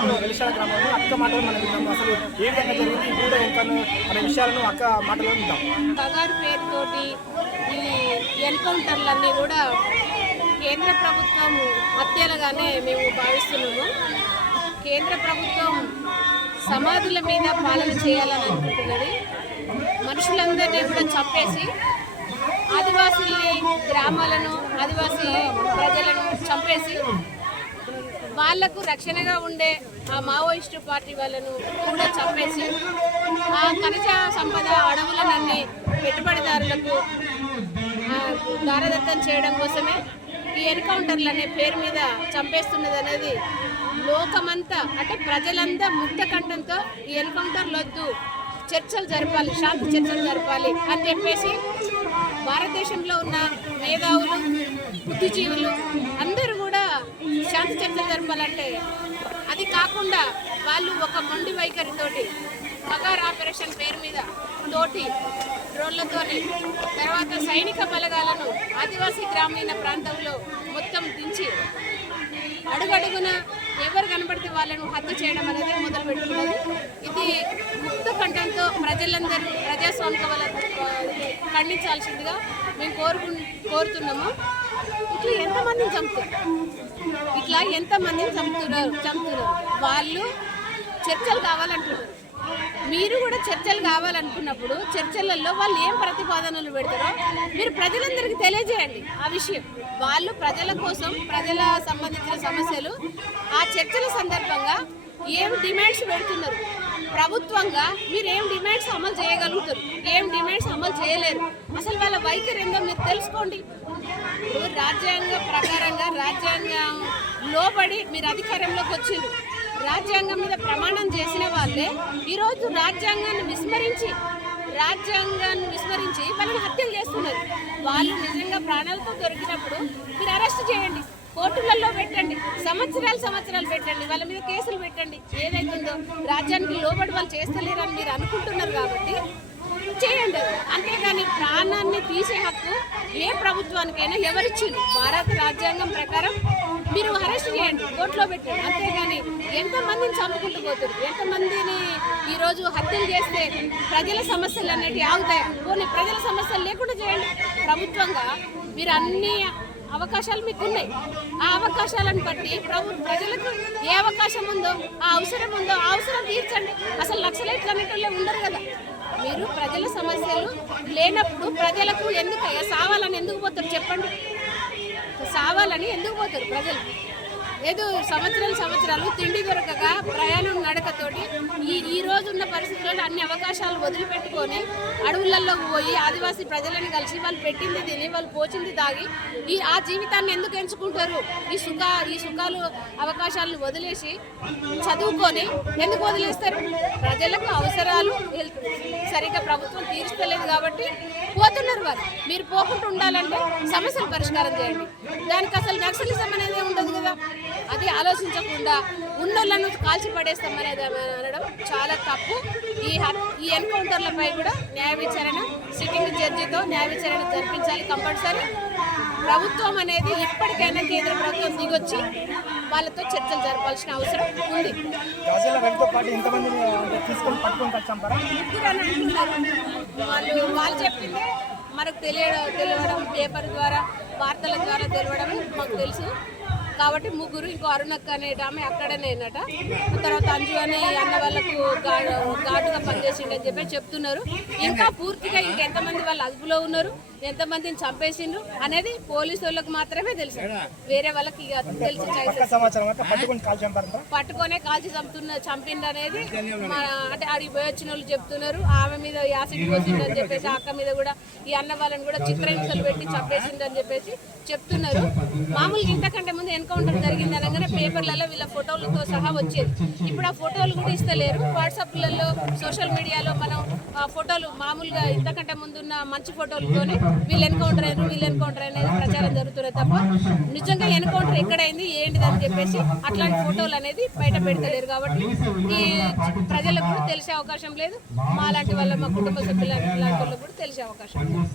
గ్రామంలో వెలిశాల గ్రామంలో అక్క మాటలు మనం విన్నాం. అసలు ఏ విధంగా జరిగింది ఈ గూడ ఎంకను అనే విషయాలను అక్క మాటలో వింటాం. పగారు పేరుతోటి ఈ ఎన్కౌంటర్లన్నీ కూడా కేంద్ర ప్రభుత్వం హత్యలుగానే మేము భావిస్తున్నాము. కేంద్ర ప్రభుత్వం సమాధుల మీద పాలన చేయాలని అనుకుంటున్నది. మనుషులందరినీ కూడా చంపేసి ఆదివాసీల్ని, గ్రామాలను, ఆదివాసీ ప్రజలను చంపేసి వాళ్లకు రక్షణగా ఉండే ఆ మావోయిస్టు పార్టీ వాళ్ళను కూడా చంపేసి ఆ ఖనిజ సంపద అడవులనన్నీ పెట్టుబడిదారులకు దారదత్తం చేయడం కోసమే ఈ ఎన్కౌంటర్లు అనే పేరు మీద చంపేస్తున్నది అనేది లోకమంతా, అంటే ప్రజలంతా ముక్త కంఠంతో ఈ ఎన్కౌంటర్లు వద్దు, చర్చలు జరపాలి, శాంతి చర్చలు జరపాలి అని చెప్పేసి భారతదేశంలో ఉన్న మేధావులు, బుద్ధిజీవులు అందరూ కూడా శాంతి చర్చలు జరపాలంటే, అది కాకుండా వాళ్ళు ఒక మొండి వైఖరితోటి పగార్ ఆపరేషన్ పేరు మీద తోటి డ్రోన్లతోని తర్వాత సైనిక బలగాలను ఆదివాసీ గ్రామీణ ప్రాంతంలో మొత్తం దించి అడుగడుగున ఎవరు కనబడితే వాళ్ళను హత్య చేయడం అనేది మొదలు పెట్టుకున్నది. ఇది ముక్త కంఠంతో ప్రజలందరూ ప్రజాస్వామిక వాళ్ళకు ఖండించాల్సిందిగా మేము కోరుతున్నాము. ఇట్లా ఎంతమందిని చంపుతున్నారు. వాళ్ళు చర్చలు కావాలంటున్నారు. మీరు కూడా చర్చలు కావాలనుకున్నప్పుడు చర్చలలో వాళ్ళు ఏం ప్రతిపాదనలు పెడతారో మీరు ప్రజలందరికీ తెలియజేయండి. ఆ విషయం వాళ్ళు ప్రజల కోసం, ప్రజల సంబంధించిన సమస్యలు ఆ చర్చల సందర్భంగా ఏం డిమాండ్స్ పెడుతున్నారు, ప్రభుత్వంగా మీరు ఏం డిమాండ్స్ అమలు చేయగలుగుతారు, ఏం డిమాండ్స్ అమలు చేయలేరు, అసలు వాళ్ళ వైఖరి ఏందో మీరు తెలుసుకోండి. రాజ్యాంగ ప్రకారంగా రాజ్యాంగం లోబడి మీరు అధికారంలోకి వచ్చిండ్రు. రాజ్యాంగం మీద ప్రమాణం చేసిన వాళ్ళే ఈరోజు రాజ్యాంగాన్ని విస్మరించి వాళ్ళని హత్యలు చేస్తున్నారు. వాళ్ళు నిజంగా ప్రాణాలతో దొరికినప్పుడు మీరు అరెస్ట్ చేయండి, కోర్టులలో పెట్టండి, సంవత్సరాలు పెట్టండి, వాళ్ళ మీద కేసులు పెట్టండి. ఏదైతుందో రాజ్యానికి లోబడి వాళ్ళు చేస్తలేరని మీరు అనుకుంటున్నారు కాబట్టి చేయండి. అంతేగాని ప్రాణాన్ని తీసే హక్కు ఏ ప్రభుత్వానికైనా ఎవరిచ్చింది? భారత రాజ్యాంగం ప్రకారం మీరు అరెస్ట్ చేయండి, కోర్టులో పెట్టండి. అంతేగాని ఎంతమందిని చంపుకుంటూ పోతారు, ఎంతమందిని ఈరోజు హత్యలు చేస్తే ప్రజల సమస్యలు అనేటివి ఆగుతాయి. పోనీ ప్రజల సమస్యలు లేకుండా చేయండి. ప్రభుత్వంగా మీరు అన్ని అవకాశాలు మీకు ఉన్నాయి. ఆ అవకాశాలను బట్టి ప్రజలకు ఏ అవకాశం ఉందో, ఆ అవసరం తీర్చండి. అసలు నక్సలైట్లు అనేటోళ్ళే ఉండరు కదా. మీరు ప్రజల సమస్యలు లేనప్పుడు ప్రజలకు ఎందుకయ్యా సావాలని ఎందుకు పోతారు చెప్పండి? సావాలని ఎందుకు పోతారు ప్రజలు? ఏదో సంవత్సరాలు తిండి దొరకక ప్రయాణం నడకతోటి ఈ రోజు ఉన్న పరిస్థితుల్లో అన్ని అవకాశాలు వదిలిపెట్టుకొని అడవులలో పోయి ఆదివాసీ ప్రజలను కలిసి వాళ్ళు పెట్టింది తిని, వాళ్ళు పోచింది తాగి ఆ జీవితాన్ని ఎందుకు ఎంచుకుంటారు? ఈ సుఖాలు అవకాశాలను వదిలేసి చదువుకొని ఎందుకు వదిలేస్తారు? ప్రజలకు అవసరాలు సరిగ్గా ప్రభుత్వం తీర్చలేదు కాబట్టి పోతున్నారు వాళ్ళు. మీరు పోకుండా ఉండాలంటే సమస్యలు పరిష్కారం చేయండి. దానికి అసలు నక్సలిజం అనేది ఉండదు కదా. అది ఆలోచించకుండా ఉన్నోళ్ళను కాల్చి పడేస్తామనేది అనడం చాలా తప్పు. ఈ ఎన్కౌంటర్లపై కూడా న్యాయ విచారణ సిట్టింగ్ జడ్జితో న్యాయ విచారణ జరిపించాలి కంపల్సరీ. ప్రభుత్వం అనేది ఇప్పటికైనా కేంద్ర ప్రభుత్వం దిగొచ్చి వాళ్ళతో చర్చలు జరపాల్సిన అవసరం ఉంది. వాళ్ళు చెప్పింది మనకు తెలియడం పేపర్ ద్వారా, వార్తల ద్వారా తెలియడం మాకు తెలుసు కాబట్టి ముగ్గురు, ఇంకో అరుణక్క అనేట ఆమె అక్కడనే అన్నట. తర్వాత అంజు అని అన్న వాళ్ళకు ఘాటుగా పనిచేసిండని చెప్పి చెప్తున్నారు. ఇంకా పూర్తిగా ఇంకెంతమంది వాళ్ళు అదుపులో ఉన్నారు, ఎంతమందిని చంపేసిండ్రు అనేది పోలీసు వాళ్ళకు మాత్రమే తెలుసు. వేరే వాళ్ళకి తెలిసి పట్టుకొనే కాల్చి చంపిండ్రు అనేది అంటే అడిగి పోయి వచ్చిన వాళ్ళు చెప్తున్నారు. ఆమె మీద యాసిడ్ పోసిండ్రని చెప్పేసి, అక్క మీద కూడా ఈ అన్న వాళ్ళని కూడా చిత్రహింసలు పెట్టి చంపేసిండ్రని చెప్పేసి చెప్తున్నారు. మామూలుగా ఇంతకంటే ముందు ఎన్కౌంటర్ జరిగింది అనగానే పేపర్లలో వీళ్ళ ఫోటోలతో సహా వచ్చేది. ఇప్పుడు ఆ ఫోటోలు కూడా ఇస్తలేరు. వాట్సాప్లలో, సోషల్ మీడియాలో మనం ఫోటోలు మామూలుగా ఇంతకంటే ముందున్న మంచి ఫోటోలతోనే వీళ్ళు ఎన్కౌంటర్ అనేది ప్రచారం జరుగుతున్నది తప్ప నిజంగా ఎన్కౌంటర్ ఎక్కడైంది ఏంటిదని చెప్పేసి అట్లాంటి ఫోటోలు అనేది బయట పెడతలేరు. కాబట్టి ఈ ప్రజలకు కూడా తెలిసే అవకాశం లేదు. మా లాంటి వాళ్ళ, మా కుటుంబ సభ్యుల లాంటి వాళ్ళకు కూడా తెలిసే అవకాశం లేదు.